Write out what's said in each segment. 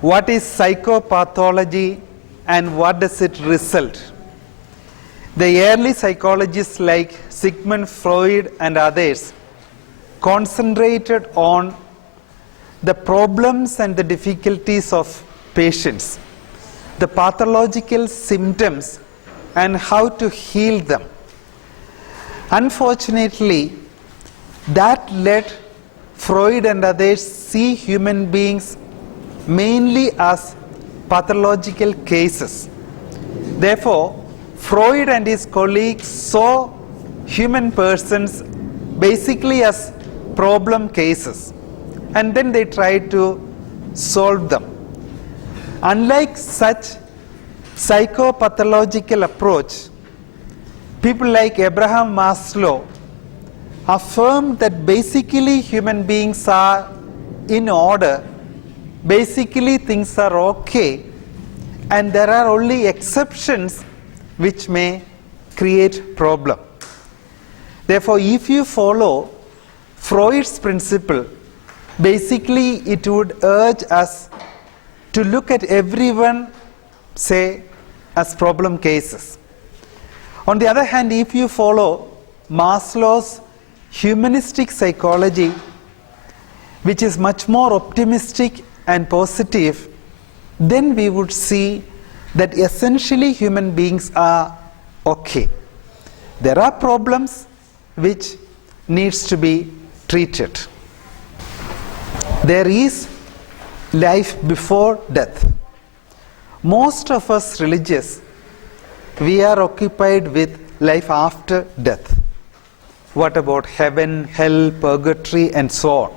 what is psychopathology and what does it result? The early psychologists like Sigmund Freud and others concentrated on the problems and the difficulties of patients, the pathological symptoms and how to heal them. Unfortunately, that led Freud and others see human beings mainly as pathological cases. Therefore, Freud and his colleagues saw human persons basically as problem cases, and then they tried to solve them. Unlike such psychopathological approach, people like Abraham Maslow affirmed that basically human beings are in order, basically things are okay, and there are only exceptions which may create problem. Therefore, if you follow Freud's principle, basically it would urge us to look at everyone, say, as problem cases. On the other hand, if you follow Maslow's humanistic psychology, which is much more optimistic and positive, then we would see that essentially human beings are okay. There are problems which needs to be treated. There is life before death. Most of us religious, we are occupied with life after death. What about heaven, hell, purgatory, and so on?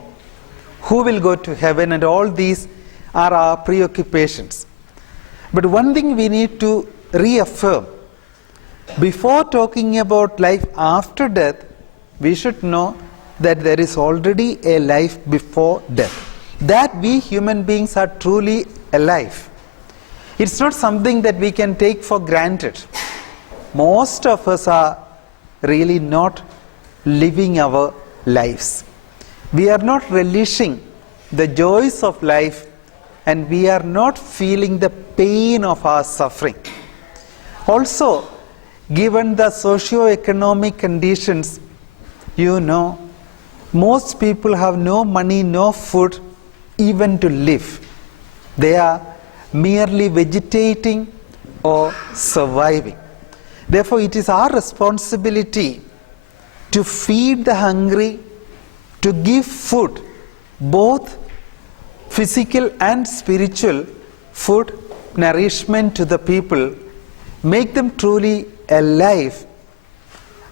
Who will go to heaven? And all these are our preoccupations. But one thing we need to reaffirm, before talking about life after death, we should know that there is already a life before death. That we human beings are truly alive. It's not something that we can take for granted. Most of us are really not living our lives. We are not relishing the joys of life, and we are not feeling the pain of our suffering. Also, given the socio-economic conditions, you know, most people have no money, no food, even to live. They are merely vegetating or surviving. Therefore, it is our responsibility to feed the hungry, to give food, both physical and spiritual food, nourishment to the people, make them truly alive,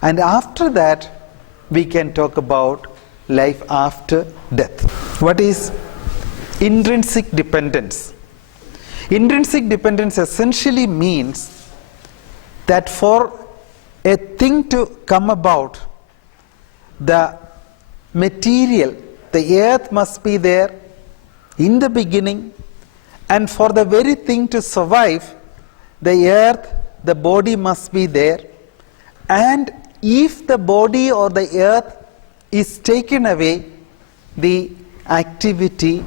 and after that we can talk about life after death. What is intrinsic dependence? Intrinsic dependence essentially means that for a thing to come about, the material, the earth must be there in the beginning, and for the very thing to survive, the earth, the body must be there, and if the body or the earth is taken away, the activity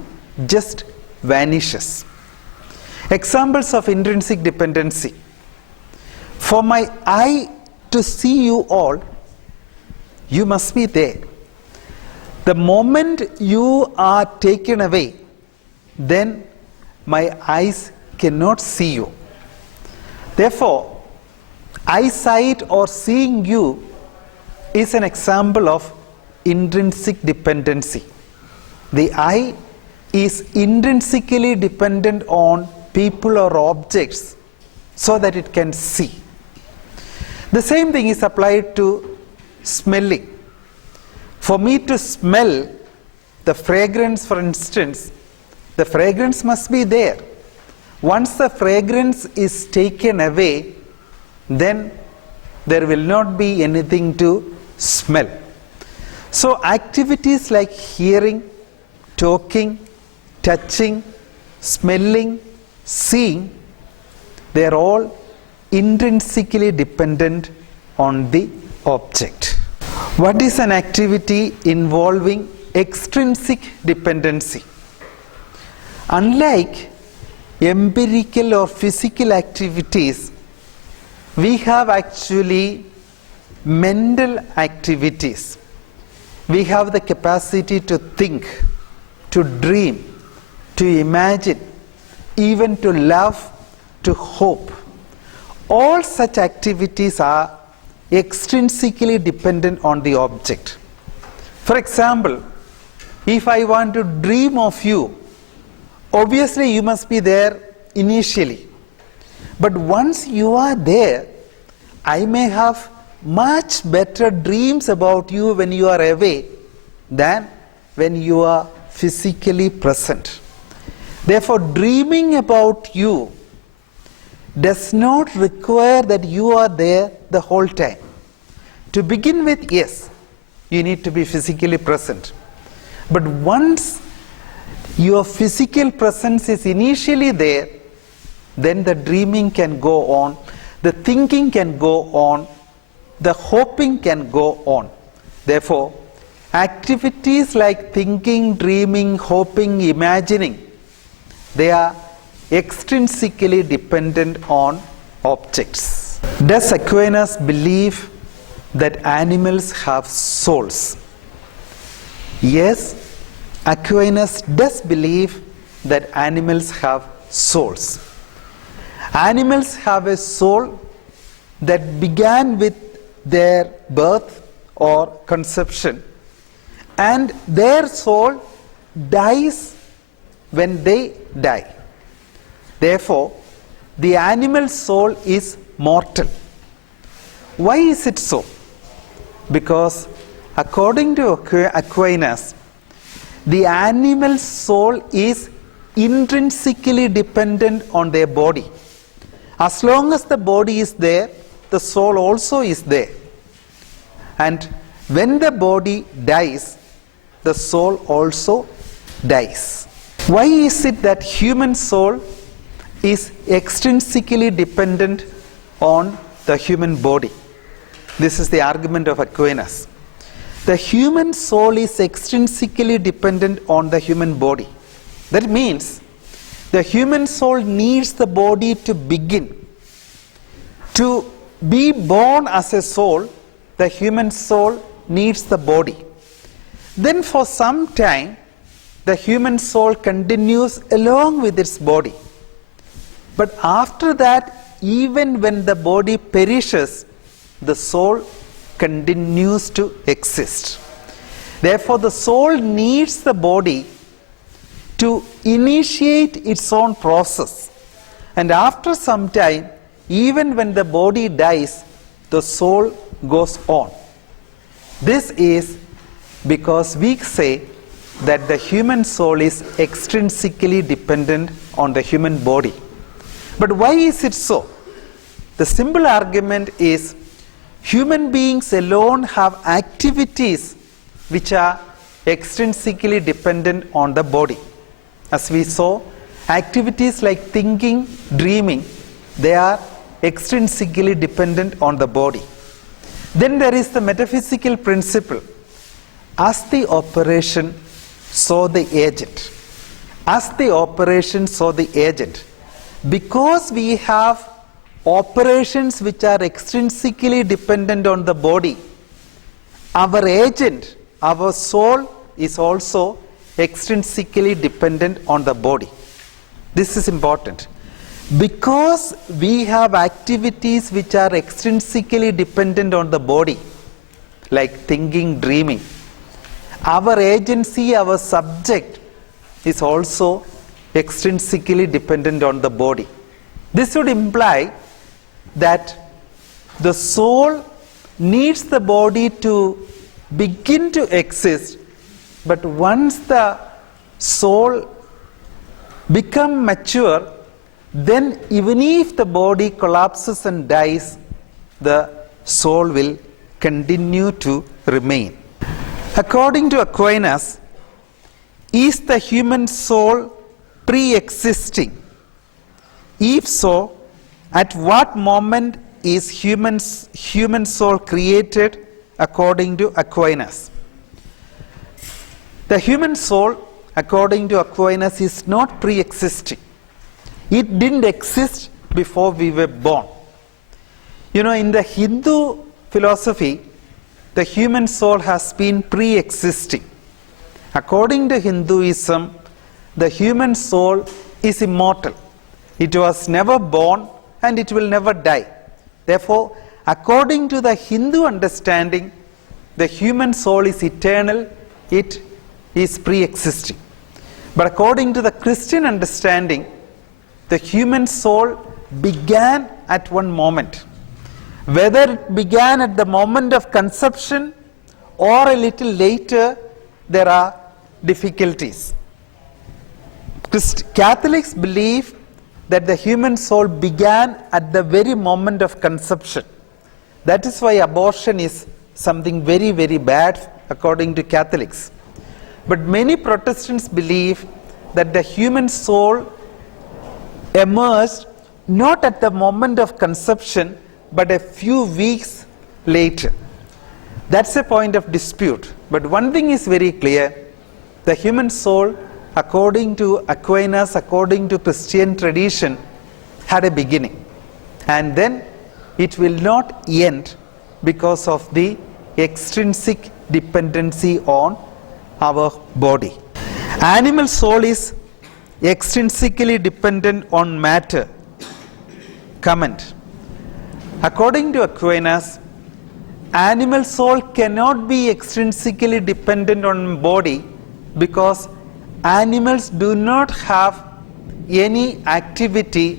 just vanishes. Examples of intrinsic dependency. For my eye to see you all, you must be there. The moment you are taken away, then my eyes cannot see you. Therefore, eyesight or seeing you is an example of intrinsic dependency. The eye is intrinsically dependent on people or objects so that it can see. The same thing is applied to smelling. For me to smell the fragrance, for instance, the fragrance must be there. Once the fragrance is taken away, then there will not be anything to smell. So activities like hearing, talking, touching, smelling, seeing, they are all intrinsically dependent on the object. What is an activity involving extrinsic dependency? Unlike empirical or physical activities, we have actually mental activities. We have the capacity to think, to dream, to imagine, even to love, to hope. All such activities are extrinsically dependent on the object. For example, if I want to dream of you, obviously you must be there initially. But once you are there, I may have much better dreams about you when you are away than when you are physically present. Therefore, dreaming about you does not require that you are there the whole time. To begin with, yes, you need to be physically present. But once your physical presence is initially there, then the dreaming can go on, the thinking can go on, the hoping can go on. Therefore, activities like thinking, dreaming, hoping, imagining, they are extrinsically dependent on objects. Does Aquinas believe that animals have souls? Yes, Aquinas does believe that animals have souls. Animals have a soul that began with their birth or conception, and their soul dies when they die. Therefore, the animal soul is mortal. Why is it so? Because according to Aquinas, the animal soul is intrinsically dependent on their body. As long as the body is there, the soul also is there. And when the body dies, the soul also dies. Why is it that human soul is extrinsically dependent on the human body? This is the argument of Aquinas. The human soul is extrinsically dependent on the human body. That means the human soul needs the body to begin. To be born as a soul, the human soul needs the body. Then for some time, the human soul continues along with its body. But after that, even when the body perishes, the soul continues to exist. Therefore, the soul needs the body to initiate its own process. And after some time, even when the body dies, the soul goes on. This is because we say that the human soul is extrinsically dependent on the human body. But why is it so? The simple argument is human beings alone have activities which are extrinsically dependent on the body. As we saw, activities like thinking, dreaming, they are extrinsically dependent on the body. Then there is the metaphysical principle. As the operation, so the agent. As the operation, so the agent. Because we have operations which are extrinsically dependent on the body, our agent, our soul, is also extrinsically dependent on the body. This is important. Because we have activities which are extrinsically dependent on the body, like thinking, dreaming, our agency, our subject, is also extrinsically dependent on the body. This would imply that the soul needs the body to begin to exist, but once the soul becomes mature, then even if the body collapses and dies, the soul will continue to remain. According to Aquinas, is the human soul pre-existing? If so, at what moment is human soul created according to Aquinas? The human soul, according to Aquinas, is not pre-existing. It didn't exist before we were born. You know, in the Hindu philosophy, the human soul has been pre-existing. According to Hinduism, the human soul is immortal. It was never born and it will never die. Therefore, according to the Hindu understanding, the human soul is eternal, it is pre-existing. But according to the Christian understanding, the human soul began at one moment. Whether it began at the moment of conception or a little later, there are difficulties. Catholics believe that the human soul began at the very moment of conception. That is why abortion is something very, very bad according to Catholics. But many Protestants believe that the human soul emerged not at the moment of conception, but a few weeks later. That's a point of dispute. But one thing is very clear: the human soul, according to Aquinas, according to Christian tradition, had a beginning. And then it will not end because of the extrinsic dependency on our body. Animal soul is extrinsically dependent on matter. Comment. According to Aquinas, animal soul cannot be extrinsically dependent on body because animals do not have any activity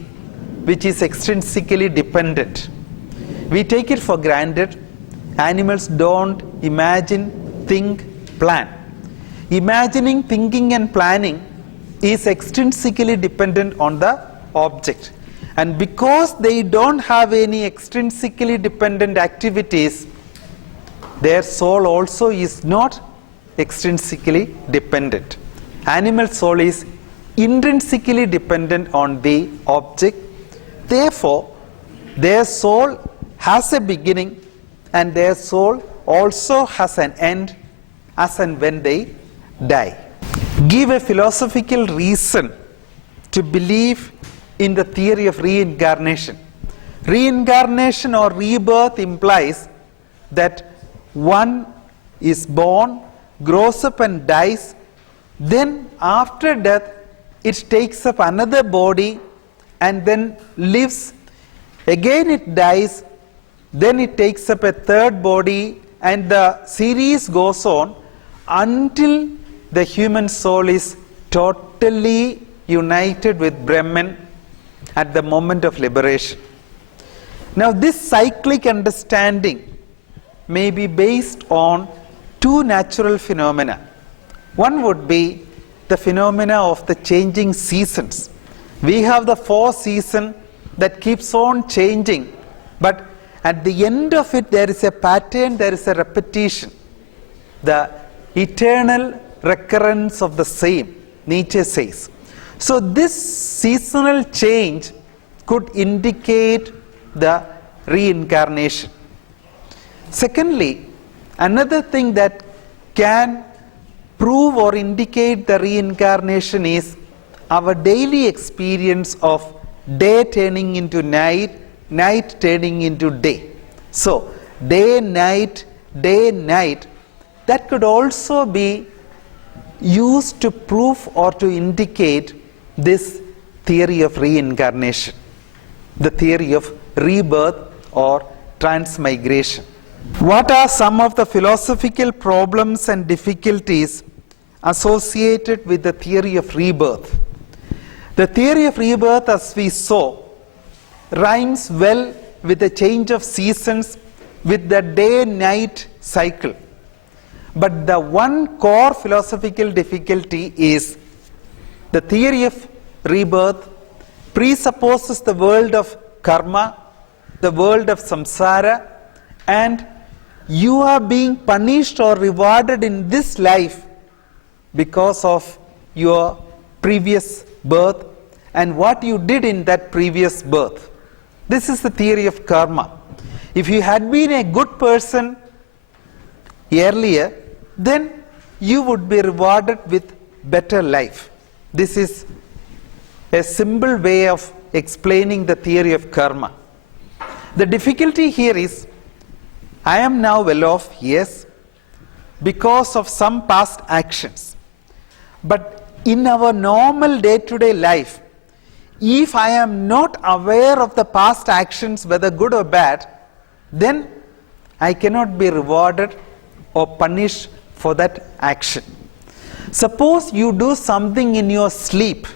which is extrinsically dependent. We take it for granted. Animals don't imagine, think, plan. Imagining, thinking and planning is extrinsically dependent on the object. And because they don't have any extrinsically dependent activities, their soul also is not extrinsically dependent. Animal soul is intrinsically dependent on the object. Therefore, their soul has a beginning and their soul also has an end as and when they die. Give a philosophical reason to believe in the theory of reincarnation. Reincarnation or rebirth implies that one is born, grows up and dies. Then after death, it takes up another body and then lives. Again it dies, then it takes up a third body, and the series goes on until the human soul is totally united with Brahman at the moment of liberation. Now this cyclic understanding may be based on two natural phenomena. One would be the phenomena of the changing seasons. We have the 4 seasons that keeps on changing, but at the end of it there is a pattern, there is a repetition. The eternal recurrence of the same, Nietzsche says. So this seasonal change could indicate the reincarnation. Secondly, another thing that can prove or indicate the reincarnation is our daily experience of day turning into night, night turning into day. So day, night, that could also be used to prove or to indicate this theory of reincarnation, the theory of rebirth or transmigration. What are some of the philosophical problems and difficulties associated with the theory of rebirth? The theory of rebirth, as we saw, rhymes well with the change of seasons, with the day-night cycle. But the one core philosophical difficulty is the theory of rebirth presupposes the world of karma, the world of samsara, and you are being punished or rewarded in this life because of your previous birth and what you did in that previous birth. This is the theory of karma. If you had been a good person earlier, then you would be rewarded with better life. This is a simple way of explaining the theory of karma. The difficulty here is, I am now well off, yes, because of some past actions. But in our normal day-to-day life, if I am not aware of the past actions, whether good or bad, then I cannot be rewarded or punished for that action. Suppose you do something in your sleep.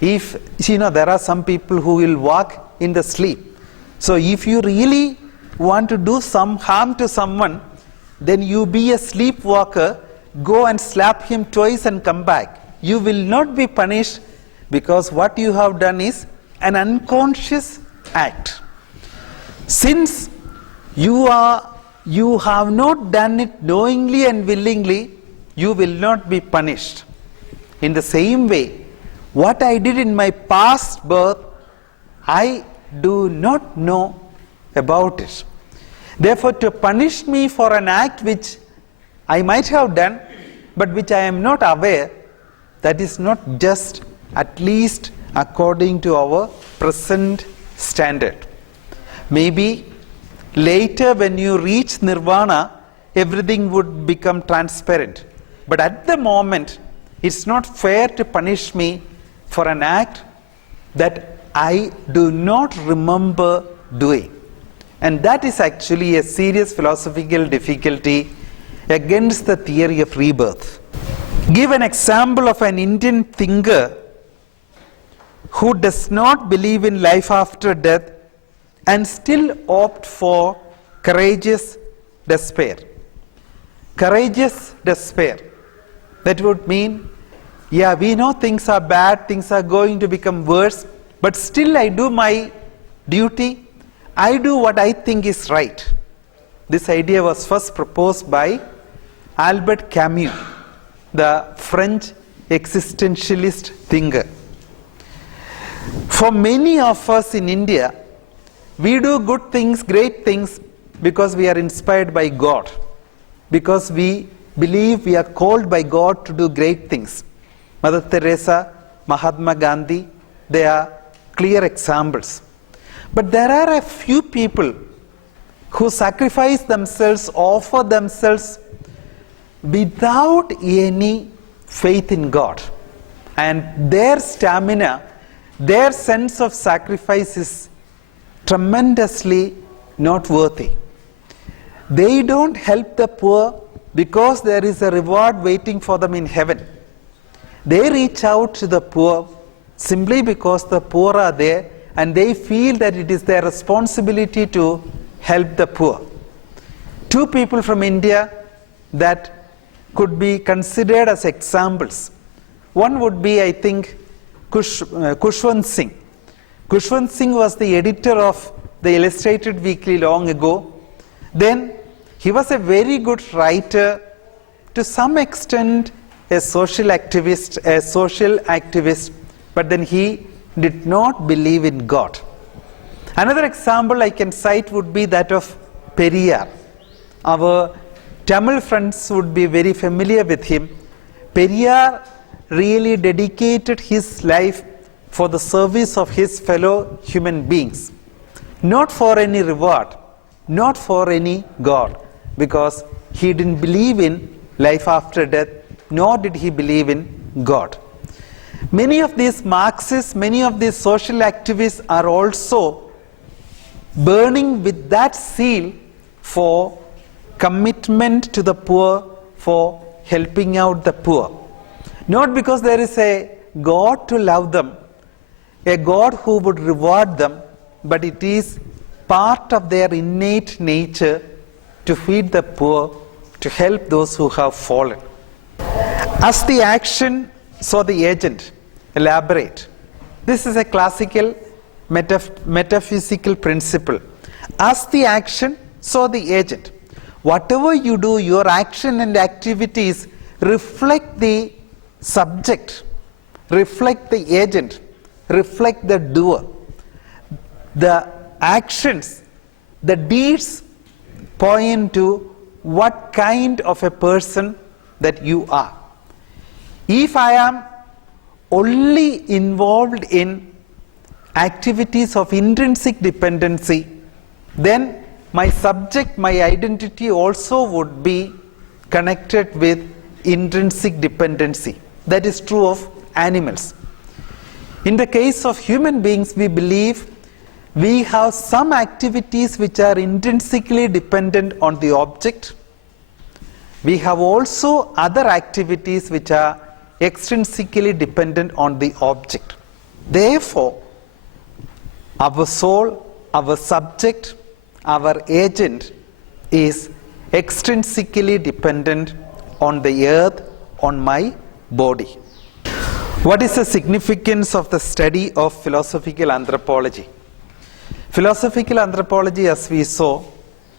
If, there are some people who will walk in the sleep. So if you really want to do some harm to someone, then you be a sleepwalker, go and slap him twice and come back. You will not be punished because what you have done is an unconscious act. Since you have not done it knowingly and willingly, you will not be punished. In the same way, what I did in my past birth, I do not know about it. Therefore, to punish me for an act which I might have done, but which I am not aware, that is not just, at least according to our present standard. Maybe later when you reach nirvana, everything would become transparent. But at the moment, it's not fair to punish me for an act that I do not remember doing. And that is actually a serious philosophical difficulty against the theory of rebirth. Give an example of an Indian thinker who does not believe in life after death and still opt for courageous despair. Courageous despair. That would mean, yeah, we know things are bad, things are going to become worse, but still I do my duty, I do what I think is right. This idea was first proposed by Albert Camus, the French existentialist thinker. For many of us in India, we do good things, great things, because we are inspired by God, because we believe we are called by God to do great things. Mother Teresa, Mahatma Gandhi, they are clear examples. But there are a few people who sacrifice themselves, offer themselves without any faith in God. And their stamina, their sense of sacrifice is tremendously not worthy. They don't help the poor because there is a reward waiting for them in heaven. They reach out to the poor simply because the poor are there and they feel that it is their responsibility to help the poor. Two people from India that could be considered as examples. One would be, I think, Khushwant Singh. Khushwant Singh was the editor of the Illustrated Weekly long ago. Then he was a very good writer, to some extent a social activist, but then he did not believe in God. Another example I can cite would be that of Periyar. Our Tamil friends would be very familiar with him. Periyar really dedicated his life for the service of his fellow human beings, not for any reward, not for any God, because he didn't believe in life after death, nor did he believe in God. Many of these Marxists, many of these social activists are also burning with that zeal for commitment to the poor, for helping out the poor. Not because there is a God to love them, a God who would reward them, but it is part of their innate nature to feed the poor, to help those who have fallen. As the action, so the agent. Elaborate. This is a classical metaphysical principle. As the action, so the agent. Whatever you do, your action and activities reflect the subject, reflect the agent, reflect the doer. The actions, the deeds point to what kind of a person that you are. If I am only involved in activities of intrinsic dependency, then my subject, my identity also would be connected with intrinsic dependency. That is true of animals. In the case of human beings, we believe we have some activities which are intrinsically dependent on the object. We have also other activities which are extrinsically dependent on the object. Therefore, our soul, our subject, our agent is extrinsically dependent on the earth, on my body. What is the significance of the study of philosophical anthropology? Philosophical anthropology, as we saw,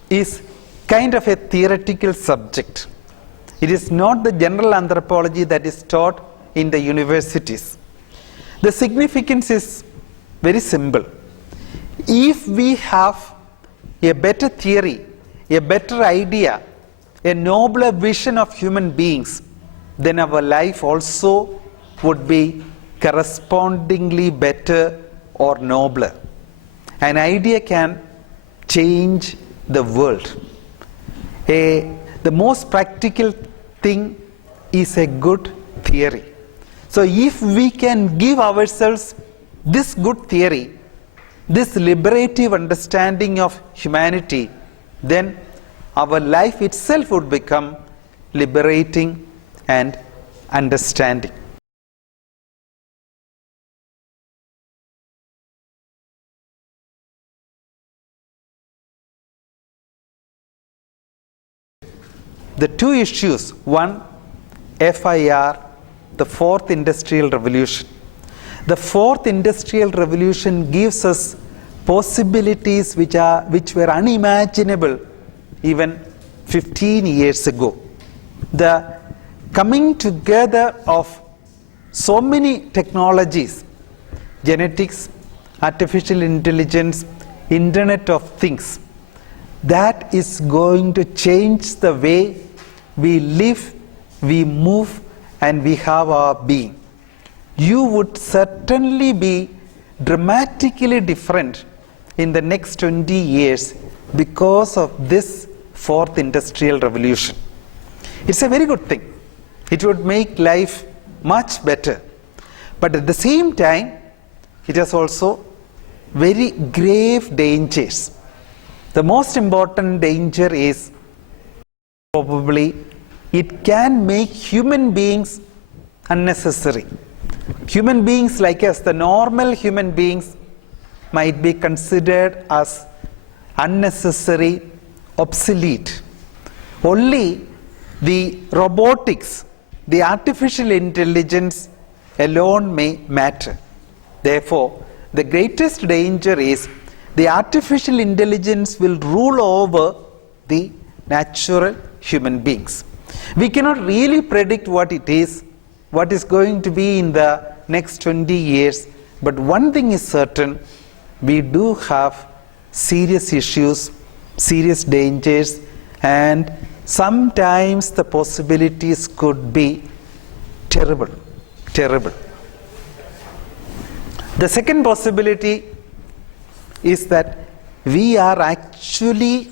is kind of a theoretical subject. It is not the general anthropology that is taught in the universities. The significance is very simple. If we have a better theory, a better idea, a nobler vision of human beings, then our life also would be correspondingly better or nobler. An idea can change the world. The most practical thing is a good theory. So if we can give ourselves this good theory, this liberative understanding of humanity, then our life itself would become liberating and understanding. The two issues, one, FIR, the fourth industrial revolution. The fourth industrial revolution gives us possibilities which were unimaginable even 15 years ago. The coming together of so many technologies, genetics, artificial intelligence, Internet of Things, that is going to change the way we live, we move, and we have our being. You would certainly be dramatically different in the next 20 years because of this fourth industrial revolution. It's a very good thing. It would make life much better. But at the same time, it has also very grave dangers. The most important danger is probably it can make human beings unnecessary. Human beings like us, the normal human beings, might be considered as unnecessary, obsolete. Only the robotics, the artificial intelligence alone may matter. Therefore, the greatest danger is the artificial intelligence will rule over the natural human beings. We cannot really predict what it is, what is going to be in the next 20 years, but one thing is certain, we do have serious issues, serious dangers, and sometimes the possibilities could be terrible, terrible. The second possibility is that we are actually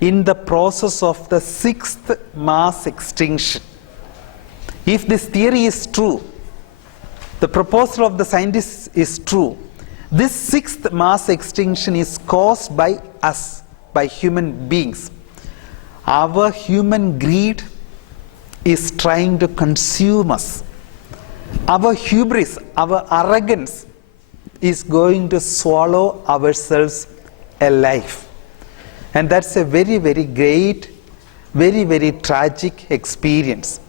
in the process of the sixth mass extinction. If this theory is true, the proposal of the scientists is true, this sixth mass extinction is caused by us, by human beings. Our human greed is trying to consume us. Our hubris, our arrogance is going to swallow ourselves alive. And that's a very, very great, very, very tragic experience.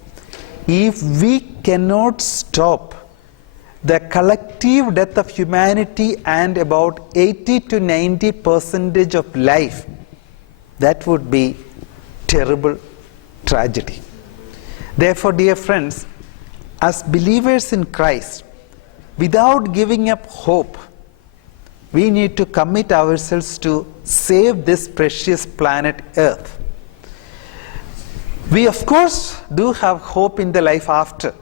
If we cannot stop the collective death of humanity and about 80 to 90% of life, that would be terrible tragedy. Therefore, dear friends, as believers in Christ, without giving up hope, we need to commit ourselves to save this precious planet Earth. We, of course, do have hope in the life after,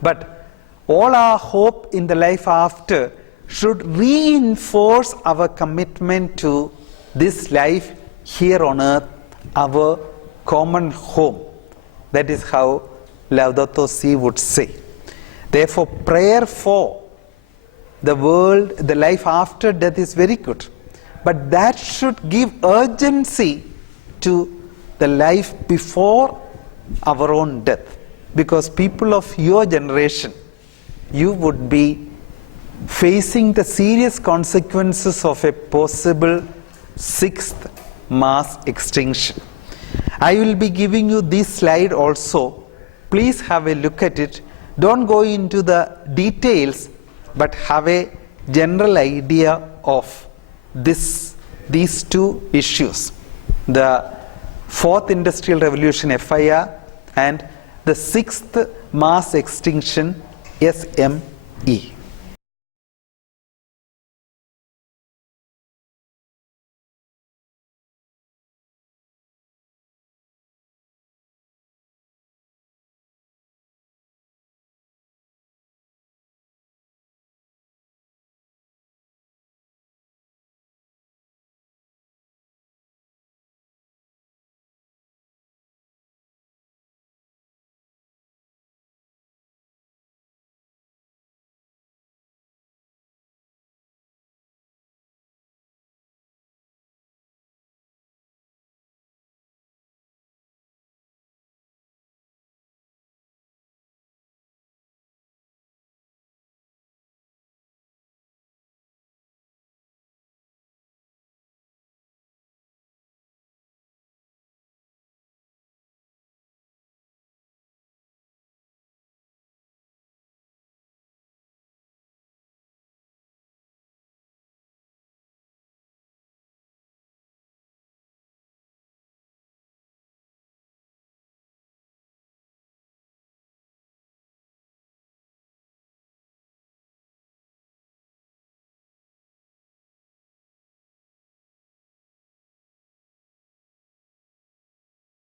but all our hope in the life after should reinforce our commitment to this life here on earth, our common home. That is how Laudato Si would say. Therefore, prayer for the world, the life after death is very good. But that should give urgency to the life before our own death. Because people of your generation, you would be facing the serious consequences of a possible sixth mass extinction. I will be giving you this slide also. Please have a look at it. Don't go into the details, but have a general idea of these two issues. The fourth industrial revolution, FIR, and the sixth mass extinction, SME.